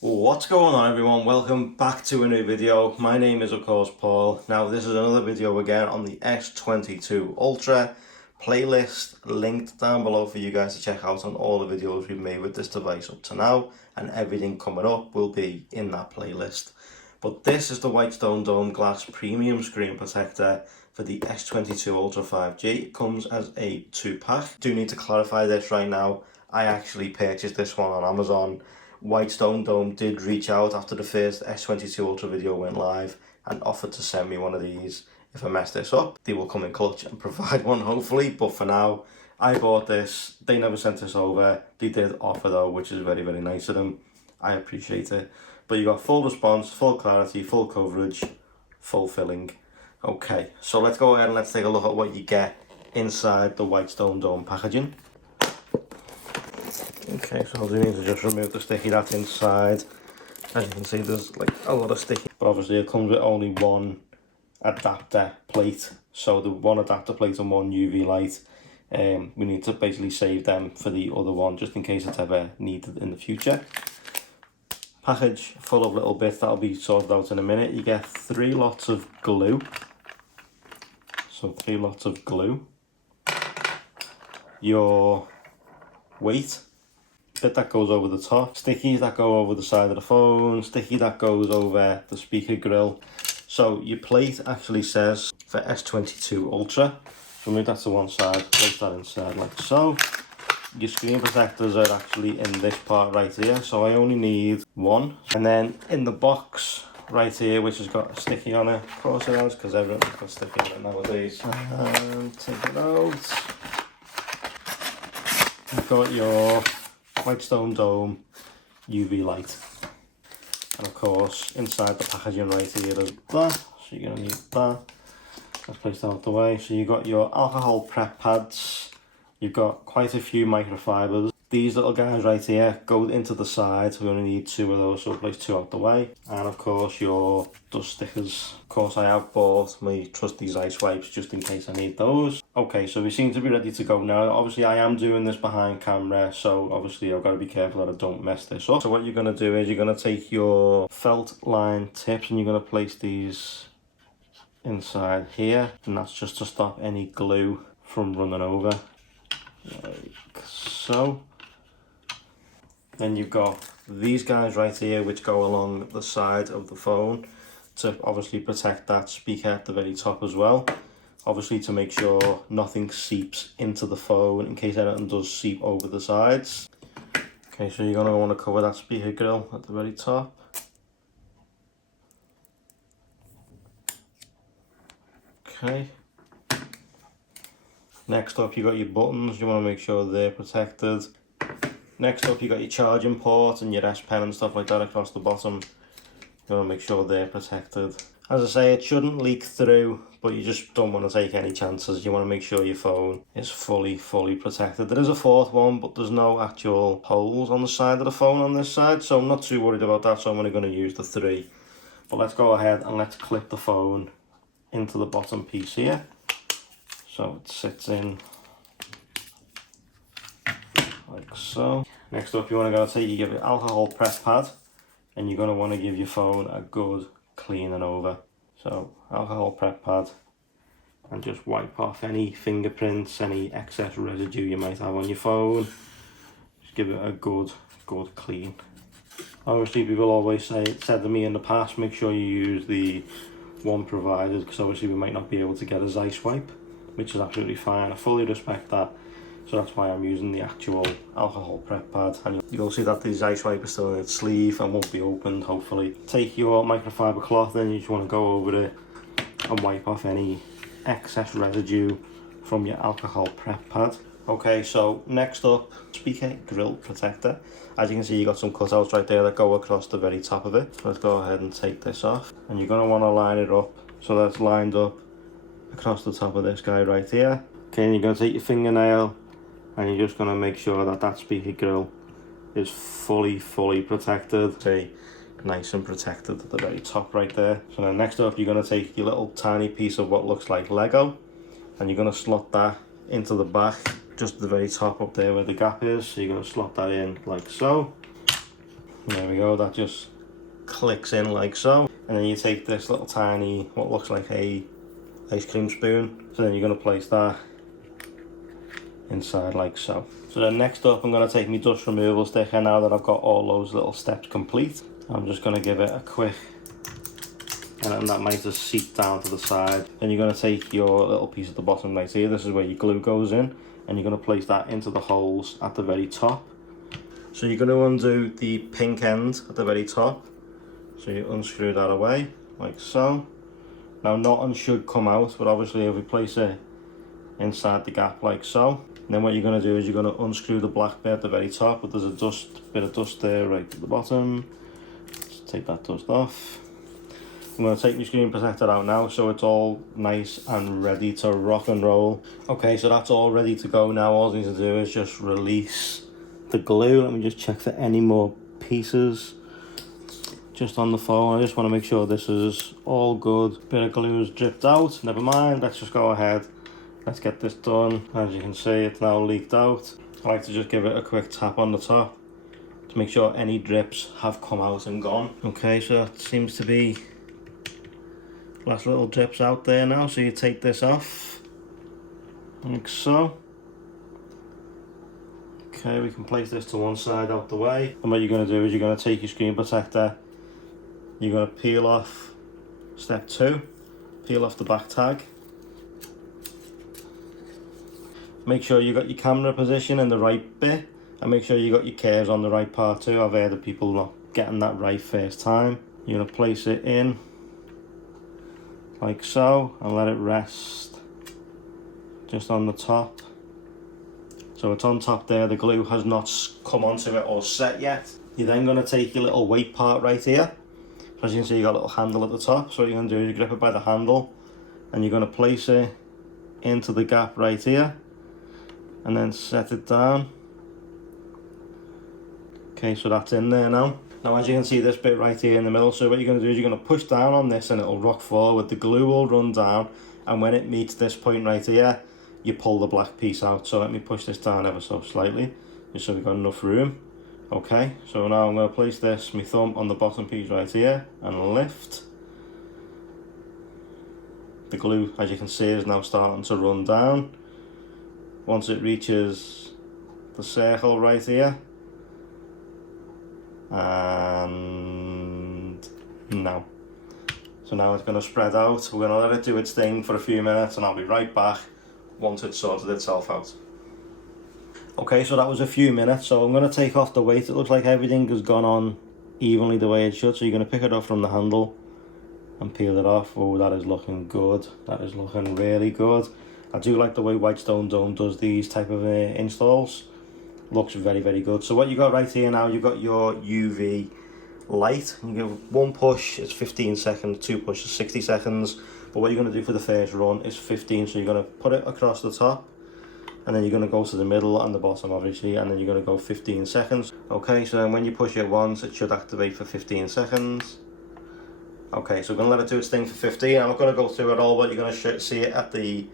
What's going on, everyone? Welcome back to a new video. My name is of course Paul. Now this is another video again on the S22 Ultra playlist, linked down below for you guys to check out on all the videos we've made with this device up to now, and everything coming up will be in that playlist. But this is the Whitestone Dome Glass Premium Screen Protector for the S22 Ultra 5G. It comes as a 2-pack. Do need to clarify this right now. I actually purchased this one on Amazon. Whitestone Dome did reach out after the first S22 Ultra video went live and offered to send me one of these. If I mess this up, they will come in clutch and provide one hopefully, but for now, I bought this. They never sent this over. They did offer though, which is very, very nice of them. I appreciate it. But you got full response, full clarity, full coverage, full filling. Okay, so let's go ahead and let's take a look at what you get inside the Whitestone Dome packaging. Okay, so all you need to just remove the sticky that's inside. As you can see, there's like a lot of sticky, but obviously it comes with only one adapter plate. So the one adapter plate and one UV light. We need to basically save them for the other one, just in case it's ever needed in the future. Package full of little bits that'll be sorted out in a minute. You get 3 lots of glue. So 3 lots of glue. Your weight. Bit that goes over the top, stickies that go over the side of the phone, sticky that goes over the speaker grill. So your plate actually says for S22 Ultra, so move that to one side, place that inside like so. Your screen protectors are actually in this part right here, so I only need one. And then in the box right here, which has got a sticky on it, of course it has, because everyone's got sticky on it nowadays. And take it out. You've got your Whitestone Dome UV light, and of course inside the packaging right here is that, so you're going to need that. Let's place that out the way. So you've got your alcohol prep pads, you've got quite a few microfibers. These little guys right here go into the sides. We only need 2 of those, so we'll place 2 out the way. And of course your dust stickers. Of course I have bought my trusty ice wipes just in case I need those. Okay, so we seem to be ready to go now. Obviously I am doing this behind camera, so obviously I've got to be careful that I don't mess this up. So what you're going to do is you're going to take your felt line tips and you're going to place these inside here, and that's just to stop any glue from running over, like so. Then you've got these guys right here which go along the side of the phone to obviously protect that speaker at the very top as well. Obviously to make sure nothing seeps into the phone in case anything does seep over the sides. Okay, so you're going to want to cover that speaker grill at the very top. Okay. Next up you got your buttons, you want to make sure they're protected. Next up you got your charging port and your S Pen and stuff like that across the bottom. You want to make sure they're protected. As I say, it shouldn't leak through, but you just don't want to take any chances. You want to make sure your phone is fully protected. There is a 4th one, but there's no actual holes on the side of the phone on this side, so I'm not too worried about that, so I'm only going to use the 3. But let's go ahead and let's clip the phone into the bottom piece here. So it sits in like so. Next up, you want to give it alcohol press pad, and you're going to want to give your phone a good cleaning over. So alcohol prep pad, and just wipe off any fingerprints, any excess residue you might have on your phone. Just give it a good clean. Obviously people always said to me in the past, make sure you use the one provided, because obviously we might not be able to get a Zeiss wipe, which is absolutely fine. I fully respect that. So that's why I'm using the actual alcohol prep pad. And you'll see that the Zeiss wipe is still in its sleeve and won't be opened, hopefully. Take your microfiber cloth, then you just want to go over it and wipe off any excess residue from your alcohol prep pad. Okay, so next up, speaker grill protector. As you can see, you got some cutouts right there that go across the very top of it. So let's go ahead and take this off. And you're going to want to line it up so that's lined up across the top of this guy right here. Okay, and you're going to take your fingernail and you're just going to make sure that that speaker grill is fully protected. Okay, nice and protected at the very top right there. So then next up, you're going to take your little tiny piece of what looks like Lego, and you're going to slot that into the back, just at the very top up there where the gap is. So you're going to slot that in like so. There we go, that just clicks in like so. And then you take this little tiny, what looks like a ice cream spoon. So then you're going to place that inside like so. So then next up I'm going to take my dust removal sticker now that I've got all those little steps complete. I'm just going to give it a quick, and then that might just seep down to the side. Then you're going to take your little piece at the bottom right here, this is where your glue goes in, and you're going to place that into the holes at the very top. So you're going to undo the pink end at the very top, so you unscrew that away like so. Now nothing should come out, but obviously if we place it inside the gap like so, and then what you're going to do is you're going to unscrew the black bit at the very top, but there's a bit of dust there right at the bottom. Just take that dust off. I'm going to take my screen protector out now so it's all nice and ready to rock and roll. Okay, so that's all ready to go now. All I need to do is just release the glue. Let me just check for any more pieces. Just on the phone, I just want to make sure this is all good. Bit of glue is dripped out, never mind, let's just go ahead. Let's get this done. As you can see, it's now leaked out. I like to just give it a quick tap on the top to make sure any drips have come out and gone. Okay, so it seems to be last little drips out there now, so you take this off like so. Okay, we can place this to one side out the way, and what you're going to do is you're going to take your screen protector, you're going to peel off step 2, peel off the back tag. Make sure you got your camera position in the right bit, and make sure you got your curves on the right part too. I've heard of people not getting that right first time. You're going to place it in like so and let it rest just on the top. So it's on top there, the glue has not come onto it or set yet. You're then going to take your little weight part right here. As you can see, you got a little handle at the top, so what you're going to do is you grip it by the handle and you're going to place it into the gap right here and then set it down. Okay, so that's in there now. Now as you can see, this bit right here in the middle, so what you're going to do is you're going to push down on this and it'll rock forward, the glue will run down, and when it meets this point right here, you pull the black piece out. So let me push this down ever so slightly, just so we've got enough room. Okay, so now I'm going to place this, my thumb on the bottom piece right here, and lift. The glue, as you can see, is now starting to run down. Once it reaches the circle right here, and now. So now it's going to spread out. We're going to let it do its thing for a few minutes and I'll be right back once it's sorted itself out. Okay, so that was a few minutes, so I'm going to take off the weight. It looks like everything has gone on evenly the way it should, so you're going to pick it up from the handle and peel it off. Oh, that is looking good. That is looking really good. I do like the way Whitestone does these type of installs. Looks very, very good. So what you got right here now, you've got your UV light. You give one push, it's 15 seconds, two pushes, 60 seconds. But what you're going to do for the first run is 15. So you're going to put it across the top, and then you're going to go to the middle and the bottom, obviously, and then you're going to go 15 seconds. Okay, so then when you push it once, it should activate for 15 seconds. Okay, so we're going to let it do its thing for 15. I'm not going to go through it all, but you're going to see it at the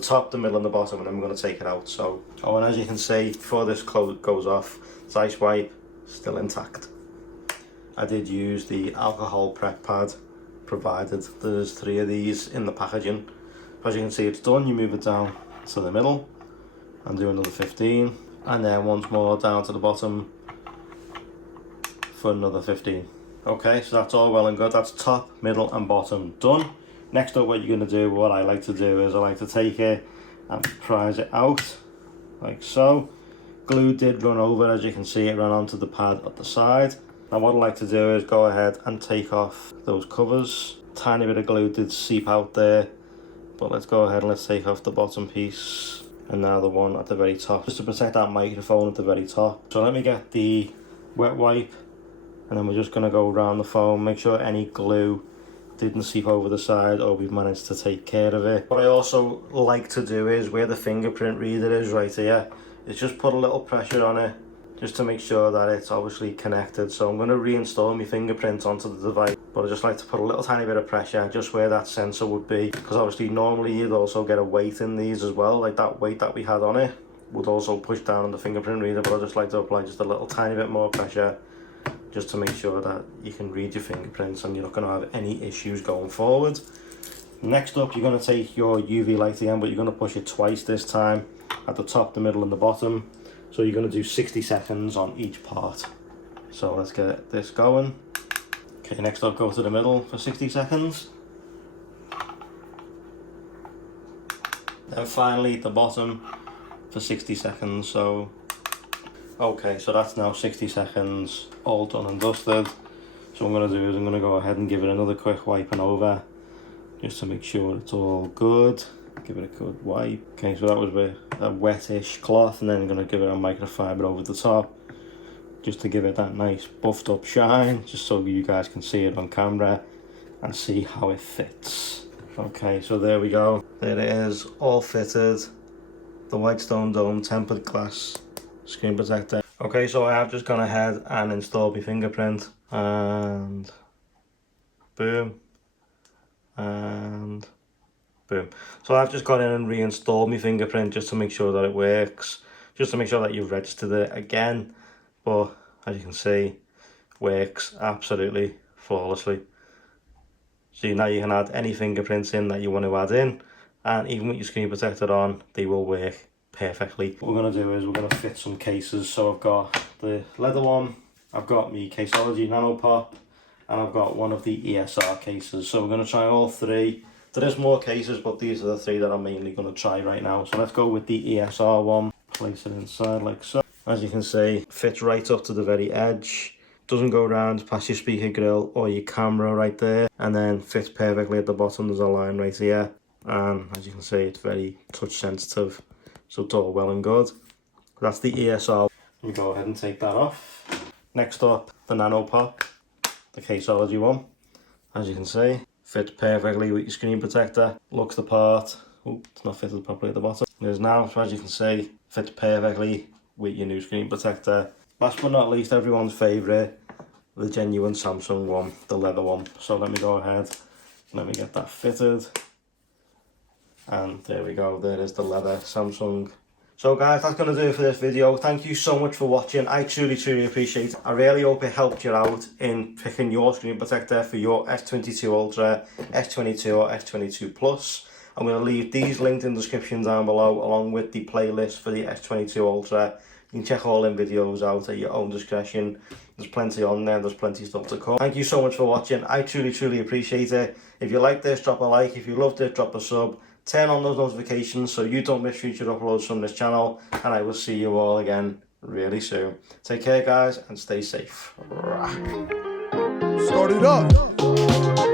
top, the middle and the bottom, and then we're going to take it out. So, oh, and as you can see, before this goes off, this ice wipe still intact. I did use the alcohol prep pad provided. There's 3 of these in the packaging. As you can see, it's done. You move it down to the middle and do another 15, and then once more down to the bottom for another 15. Okay, so that's all well and good. That's top, middle and bottom done. Next up, what you're going to do, what I like to do is I like to take it and prise it out like so. Glue did run over, as you can see, it ran onto the pad at the side. Now what I like to do is go ahead and take off those covers. Tiny bit of glue did seep out there, but let's go ahead and let's take off the bottom piece, and now the one at the very top, just to protect that microphone at the very top. So let me get the wet wipe, and then we're just going to go around the phone, make sure any glue didn't seep over the side, or we've managed to take care of it. What I also like to do is, where the fingerprint reader is right here, is just put a little pressure on it, just to make sure that it's obviously connected. So I'm going to reinstall my fingerprint onto the device, but I just like to put a little tiny bit of pressure just where that sensor would be, because obviously normally you'd also get a weight in these as well, like that weight that we had on it would also push down on the fingerprint reader, but I just like to apply just a little tiny bit more pressure just to make sure that you can read your fingerprints and you're not going to have any issues going forward. Next up, you're going to take your UV light again, but you're going to push it twice this time, at the top, the middle and the bottom. So you're going to do 60 seconds on each part. So let's get this going. Okay, next up, go to the middle for 60 seconds. Then finally the bottom for 60 seconds. So okay, so that's now 60 seconds all done and dusted. So what I'm going to do is I'm going to go ahead and give it another quick wiping over, just to make sure it's all good. Give it a good wipe. Okay, so that was with a wettish cloth, and then I'm going to give it a microfiber over the top, just to give it that nice buffed up shine, just so you guys can see it on camera and see how it fits. Okay, so there we go. There it is, all fitted. The Whitestone Dome tempered glass screen protector. Okay, so I have just gone ahead and installed my fingerprint, and boom, and boom. So I've just gone in and reinstalled my fingerprint just to make sure that it works, just to make sure that you've registered it again. But as you can see, works absolutely flawlessly. So now you can add any fingerprints in that you want to add in, and even with your screen protector on, they will work perfectly. What we're going to do is we're going to fit some cases. So I've got the leather one, I've got my Caseology Nano Pop, and I've got one of the ESR cases. So we're going to try all three. There is more cases, but these are the three that I'm mainly going to try right now. So let's go with the ESR one. Place it inside like so. As you can see, fits right up to the very edge. Doesn't go around past your speaker grill or your camera right there, and then fits perfectly at the bottom. There's a line right here, and as you can see, it's very touch sensitive, so it's all well and good. That's the ESR. Let me go ahead and take that off. Next up, the Nano Pop, the Caseology one. As you can see, fits perfectly with your screen protector, looks the part. Oh, it's not fitted properly at the bottom. It is now, so as you can see, fits perfectly with your new screen protector. Last but not least, everyone's favourite, the genuine Samsung one, the leather one. So let me go ahead, let me get that fitted. And there we go, there is the leather Samsung. So guys, that's going to do it for this video. Thank you so much for watching. I truly appreciate it. I really hope it helped you out in picking your screen protector for your S22 Ultra, S22 or S22 Plus. I'm going to leave these linked in the description down below, along with the playlist for the S22 Ultra. You can check all them videos out at your own discretion. There's plenty on there, there's plenty of stuff to come. Thank you so much for watching. I truly appreciate it. If you like this, drop a like. If you loved it, drop a sub. Turn on those notifications so you don't miss future uploads from this channel. And I will see you all again really soon. Take care, guys, and stay safe. Start it up.